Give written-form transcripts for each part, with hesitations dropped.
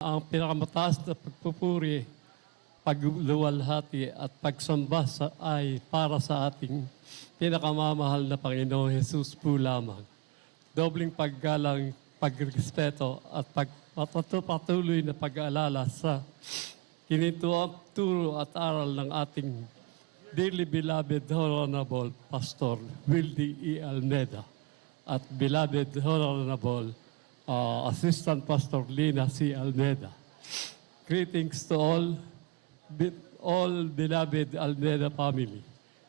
Ang pinakamataas na pagpupuri, pagluwalhati at pagsamba ay para sa ating pinakamamahal na Panginoong Jesus po lamang. Dobling paggalang, pagrespeto at patuloy na pag-aalala sa kinintuang turo at aral ng ating dearly beloved Honorable Pastor Wildy E. Almeda at beloved Honorable Assistant Pastor Lina C. Almeda. Greetings to all beloved Almeda family,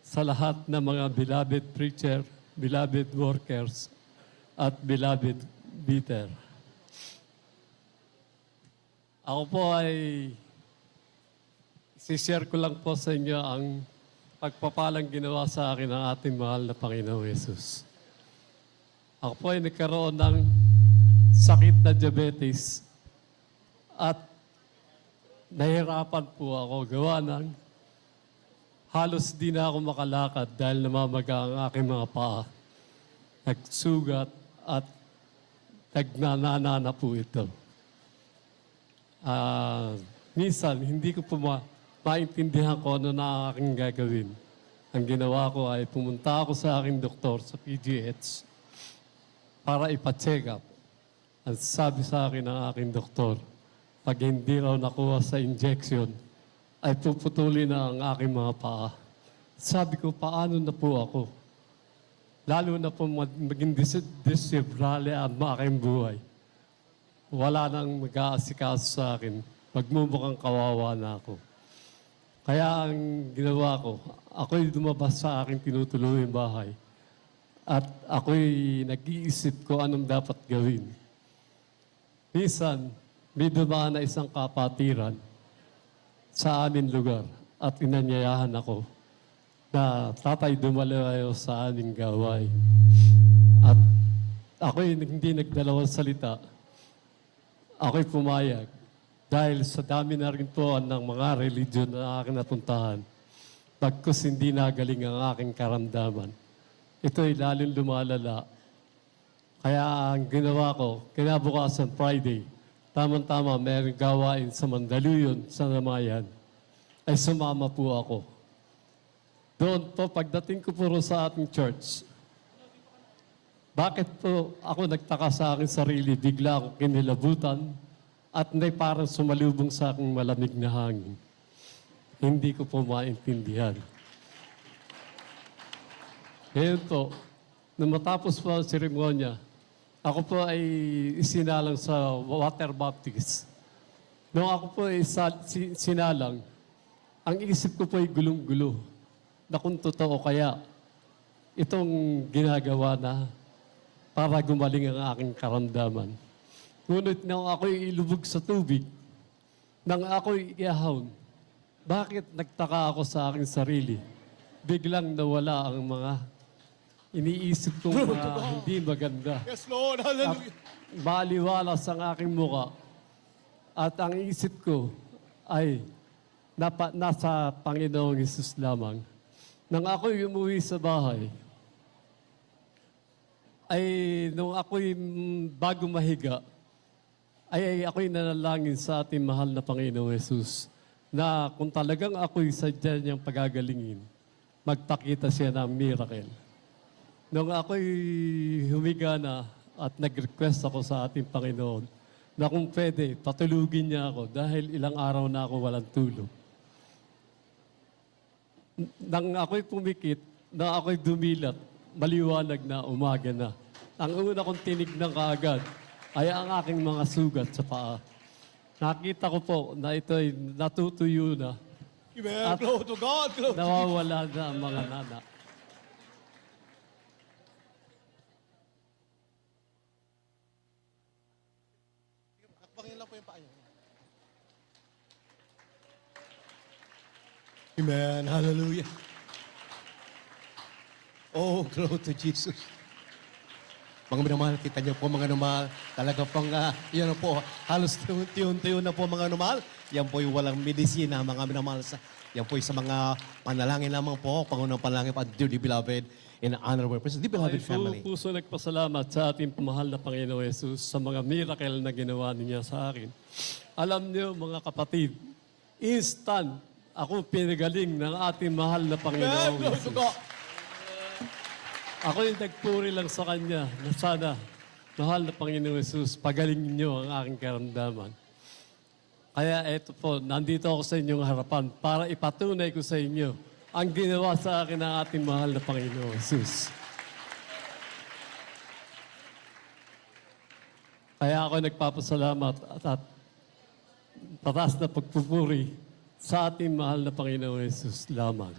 sa lahat ng mga beloved preacher, beloved workers, at beloved bitter. Ako po ay sishare ko lang po sa inyo ang pagpapalang ginawa sa akin ng ating mahal na Panginoong Jesus. Ako po ay nagkaroon ng sakit na diabetes at nahirapan po ako gawa ng halos di na ako makalakad dahil namamaga ang aking mga paa. Nagsugat at nagnanana po ito. Minsan, hindi ko po maintindihan ko ano na aking gagawin. Ang ginawa ko ay pumunta ako sa aking doktor sa PGH para ipa-check up. Ang sabi sa akin ng aking doktor, pag hindi raw nakuha sa injection, ay puputulin na ang aking mga paa. Sabi ko, paano na po ako? Lalo na po maging disable ang aking buhay. Wala nang mag-aasikaso sa akin. Magmumukhang kawawa na ako. Kaya ang ginawa ko, ako'y lumabas sa aking tinutuluyang bahay. At ako'y nag-iisip ko anong dapat gawin. Minsan, may dumaan na isang kapatiran sa aming lugar at inanyayahan ako na tatay dumalayo sa aming gaway. At ako'y hindi nagdalawang salita. Ako'y pumayag dahil sa dami na rin po ng mga religion na aking napuntahan. Bagkus hindi nagaling ang aking karamdaman. Ito'y lalong lumalala. Kaya ang ginawa ko, kinabukasan Friday, tama-tama mayroong gawain sa Mandaluyong, sa Namayan, ay sumama po ako. Doon po, pagdating ko po sa ating church, bakit po ako nagtaka sa aking sarili, bigla ako kinilabutan at may parang sumalubong sa aking malamig na hangin. Hindi ko po maintindihan. Ngayon po, nung matapos po ang seremonya, ako po ay isinalang sa water baptist. Nung ako po ay sinalang, ang isip ko po ay gulong-gulo na kung totoo kaya itong ginagawa na para gumaling ang aking karamdaman. Ngunit nang ako'y ilubog sa tubig, nang ako'y iahon, bakit nagtaka ako sa aking sarili? Biglang nawala ang mga iniisip kong hindi maganda. Yes, Lord. Hallelujah. At maliwalas ang aking muka. At ang isip ko ay nasa Panginoong Jesus lamang. Nang ako'y umuwi sa bahay, ay nung ako'y bago mahiga, ay ako'y nanalangin sa ating mahal na Panginoong Jesus na kung talagang ako'y sadya niyang pagagalingin, magpakita siya ng miracle. Nung ako'y humiga na at nag-request ako sa ating Panginoon na kung pwede, patulugin niya ako dahil ilang araw na ako walang tulog. Nang ako'y pumikit, nang ako'y dumilat, maliwanag na umaga na. Ang una kong tinignan kaagad ay ang aking mga sugat sa paa. Nakita ko po na ito'y natutuyo na Amen. Glory to God. Glory to God. nawawala na ang mga nana. Hakbangin lang po yung paa niyo. Amen. Hallelujah. Oh, glory to Jesus. Mga minamahal, kita niyo po mga minamahal. Talaga pong, yan po, halos tiyon-tiyon na po mga minamahal. Yan po yung walang medisina, mga minamahal. Yan po yung sa mga panalangin lamang po, pangunang panalangin po, dearly beloved. in honor of our President. The beloved Ay, family. puso nagpasalamat sa ating mahal na Panginoon Jesus sa mga miracle na ginawa niya sa akin. Alam niyo mga kapatid, instant ako pinagaling ng ating mahal na Panginoon Jesus. Ako yung nagpuri lang sa Kanya na sana, mahal na Panginoon Jesus, pagalingin niyo ang aking karamdaman. Kaya eto po, nandito ako sa inyong harapan para ipatunay ko sa inyo ang ginawa sa akin ng ating mahal na Panginoon Jesus. Kaya ako nagpapasalamat at pataas na pagpupuri sa ating mahal na Panginoon Jesus lamang.